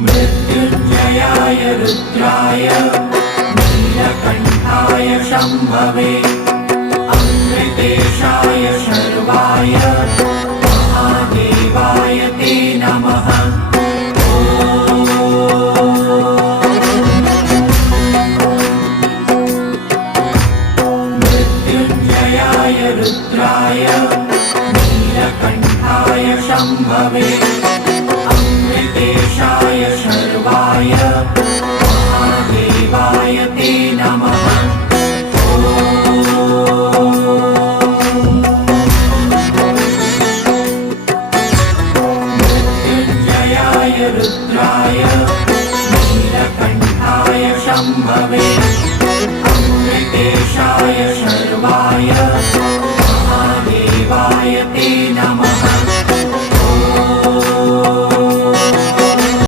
मृत्युञ्जयाय रुद्राय नीलकण्ठाय शम्भवे अमृतेशाय शर्वाय महादेवाय ते नमः। मृत्युञ्जयाय रुद्राय नीलकण्ठाय शम्भवे अमृतेशाय शर्वाय महादेवाय ते नमः। मृत्युञ्जयाय रुद्राय नीलकण्ठाय शम्भवे अमृतेशाय शर्वाय